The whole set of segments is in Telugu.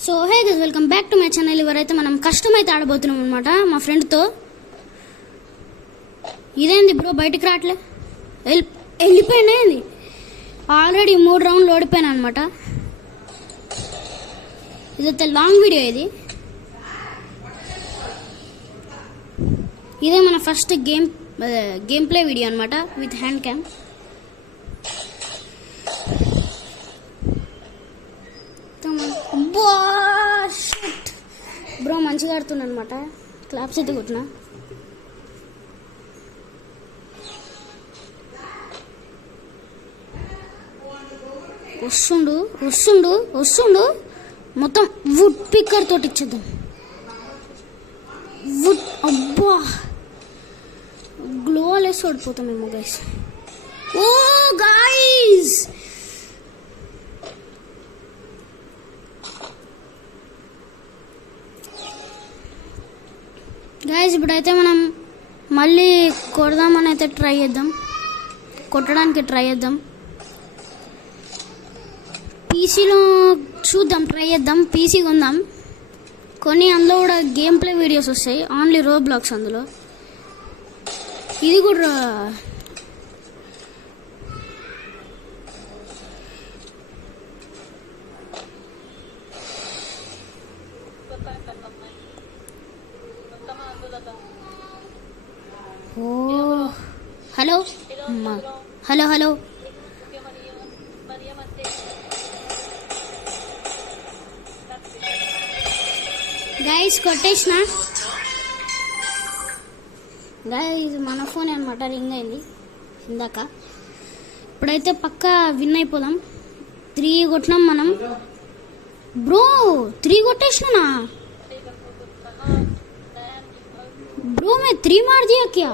So hey guys, welcome back to my channel. ఎవరైతే మనం కష్టం అయితే ఆడబోతున్నాం అనమాట మా ఫ్రెండ్తో. ఇదేంది బ్రో బయటికి రావట్లే, వెళ్ళిపోయినా ఏంది? ఆల్రెడీ 3 రౌండ్లు ఓడిపోయాను అనమాట. ఇదైతే లాంగ్ వీడియో. ఇదే మన ఫస్ట్ గేమ్ ప్లే వీడియో అనమాట విత్ హ్యాండ్ క్యామ్. బ్రో మంచిగా ఆడుతున్నా అనమాట, క్లాప్స్ అయితే కొట్టినా. వస్తుండు వస్తుండు వస్తుండు మొత్తం వుడ్ పిక్కర్ తోటి ఇచ్చేద్దాం. వుడ్ అబ్బా గ్లో లేసి ఓడిపోతామేమో గైస్. ఓ గైస్, గైస్ ఇప్పుడైతే మనం మళ్ళీ కొడదామని అయితే కొట్టడానికి ట్రై చేద్దాం. పీసీలో చూద్దాం, ట్రై చేద్దాం. పీసీ కొందాం, కొన్ని అందులో కూడా గేమ్ ప్లే వీడియోస్ వస్తాయి, ఓన్లీ రోబ్లాక్స్ అందులో. ఇది కూడా ఓ హలో హలో హలో గైస్, కొట్టేసిన గైస్. మన ఫోన్ అనమాట, రింగ్ అయింది ఇందాక. ఇప్పుడైతే పక్కా విన్ అయిపోదాం. 3 కొట్టినాం మనం. బ్రో 3 కొట్టేసినా ब्रो, मैं 3 मार दिया क्या?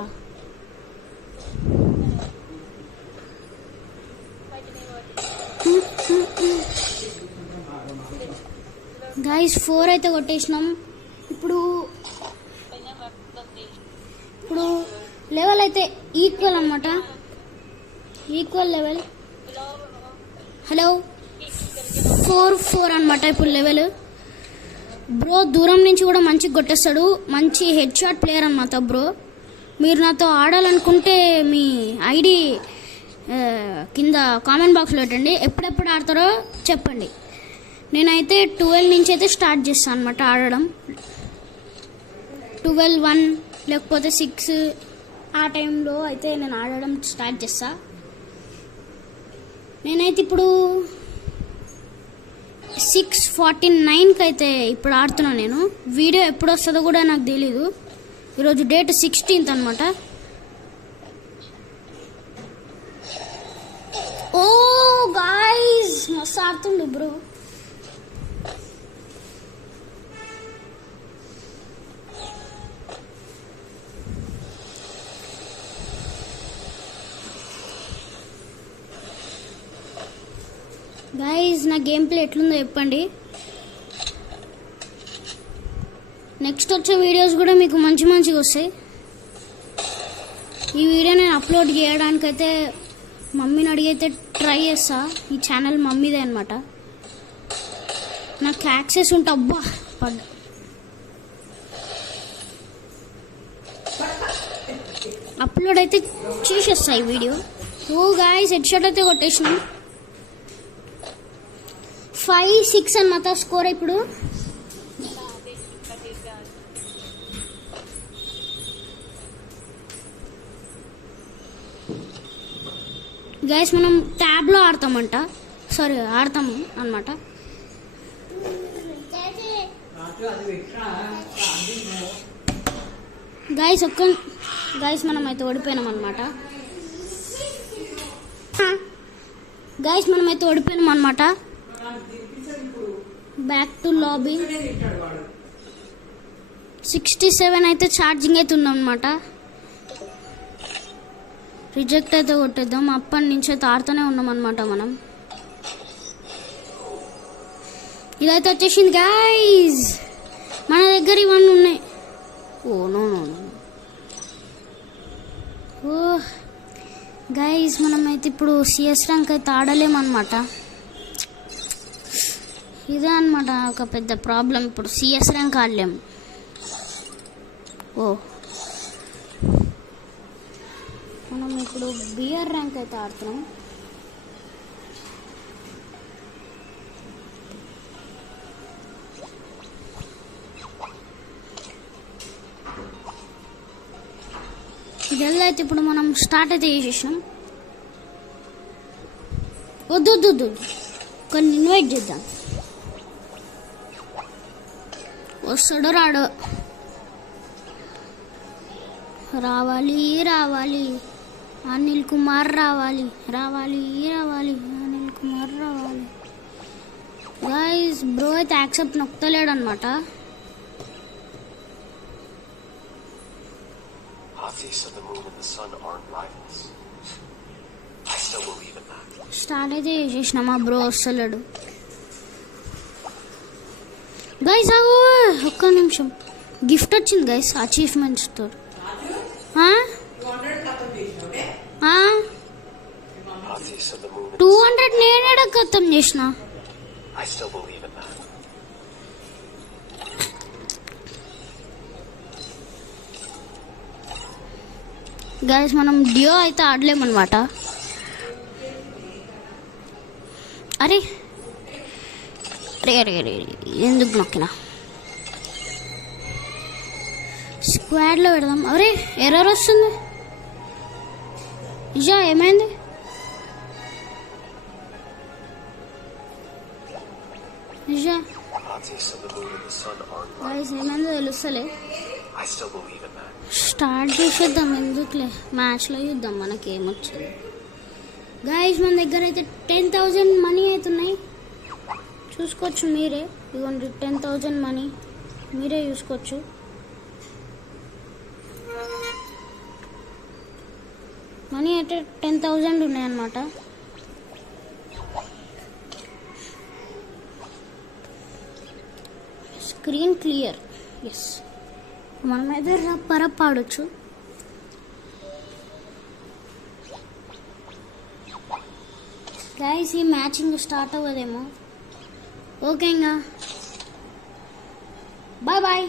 गाइस 4 అయితే కొట్టేసినాం. ఇప్పుడు లెవెల్ అయితే ఈక్వల్ అన్నమాట, ఈక్వల్ లెవెల్. హలో 4-4 అన్నమాట ఇప్పుడు లెవెల్. బ్రో దూరం నుంచి కూడా మంచిగా కొట్టేస్తాడు, మంచి హెడ్ షాట్ ప్లేయర్ అన్నమాట బ్రో. మీరు నాతో ఆడాలనుకుంటే మీ ఐడి కింద కామెంట్ బాక్స్లో పెట్టండి, ఎప్పుడెప్పుడు ఆడతారో చెప్పండి. నేనైతే 12 నుంచి అయితే స్టార్ట్ చేస్తాను అనమాట ఆడడం. 12, 1 లేకపోతే 6 ఆ టైంలో అయితే నేను ఆడడం స్టార్ట్ చేస్తా. నేనైతే ఇప్పుడు 6:49కి అయితే ఇప్పుడు ఆడుతున్నాను నేను. వీడియో ఎప్పుడు వస్తుందో కూడా నాకు తెలీదు. ఈరోజు డేట్ 16th అనమాట. ఓ గాయ్స్, మస్తు ఆడుతుండు బ్రో. గైస్ నా గేమ్ ప్లే ఎట్లుందో చెప్పండి. నెక్స్ట్ వచ్చే వీడియోస్ కూడా మీకు మంచిగా వస్తాయి. ఈ వీడియో నేను అప్లోడ్ చేయడానికైతే మమ్మీని అడిగైతే ట్రై చేస్తా. ఈ ఛానల్ మమ్మీదే అనమాట, నాకు యాక్సెస్ ఉంటే అబ్బా అప్లోడ్ అయితే చేసేస్తా ఈ వీడియో. ఓ గాయ్స్, హెడ్ షాట్ అయితే కొట్టేసినాం. 5-6 అన్నమాట స్కోర్. ఇప్పుడు గైస్ మనం ట్యాబ్లో ఆడతాము అన్నమాట. గైస్ మనం అయితే ఓడిపోయినాం అనమాట. Back to lobby. 67 అయితే ఛార్జింగ్ అయితే ఉందన్నమాట. రిజెక్ట్ అయితే కొట్టేద్దాం. అప్పటి నుంచి అయితే ఆడుతూనే ఉన్నాం అనమాట మనం. ఇదైతే వచ్చేసింది గైస్, మన దగ్గర ఇవన్నీ ఉన్నాయి. ఓ నో ఓ గైస్, మనమైతే ఇప్పుడు సిఎస్ ర్యాంక్ అయితే ఆడలేమన్నమాట. ఇదే అనమాట ఒక పెద్ద ప్రాబ్లం. ఇప్పుడు సిఎస్ ర్యాంక్ ఆడలేము. ఓ మనం ఇప్పుడు బిఆర్ ర్యాంక్ అయితే ఆడుతున్నాం. జల్దీ అయితే ఇప్పుడు మనం స్టార్ట్ అయితే చేసేసినాం. వద్దు వద్దు వద్దు, కొన్ని ఇన్వైట్ చేద్దాం. వస్తాడో రాడో. రావాలి రావాలి, అనిల్ కుమార్ రావాలి రావాలి రావాలి, అనిల్ కుమార్ రావాలి. గైస్ బ్రో అయితే యాక్సెప్ట్ నొక్కలేడు అనమాట. స్టార్ట్ అయితే చేసేసినామా బ్రో, వస్తలేడు. గైస్ ఆగు ఒక్క నిమిషం, గిఫ్ట్ వచ్చింది గైస్ అచీవ్మెంట్స్తో. 200 నేనేడ ఖతం చేసిన. గైస్ మనం డియో అయితే ఆడలేమన్నమాట. అరే అరే అరే అరే ఎందుకు నొక్కినా. స్క్వాడ్లో పెడదాం. అరే ఎర్రర్ వస్తుంది. ఇజా ఏమైంది? ఇజా గైస్ ఏమైందో తెలుస్తలే. స్టార్ట్ చేసేద్దాం, ఎందుకులే మ్యాచ్లో చూద్దాం మనకేమొచ్చింది. గైస్ మన దగ్గర అయితే 10,000 మనీ అవుతున్నాయి, చూసుకోవచ్చు మీరే. ఇదిగోండి 10,000 మనీ మీరే చూసుకోవచ్చు. మనీ అయితే 10,000 ఉన్నాయన్నమాట. Screen clear. ఎస్ మనమైతే రప్పరప్ ఆడొచ్చు. గైస్ ఈ మ్యాచింగ్ స్టార్ట్ అవ్వదేమో. ఓకే ఇంకా బాయ్ బాయ్.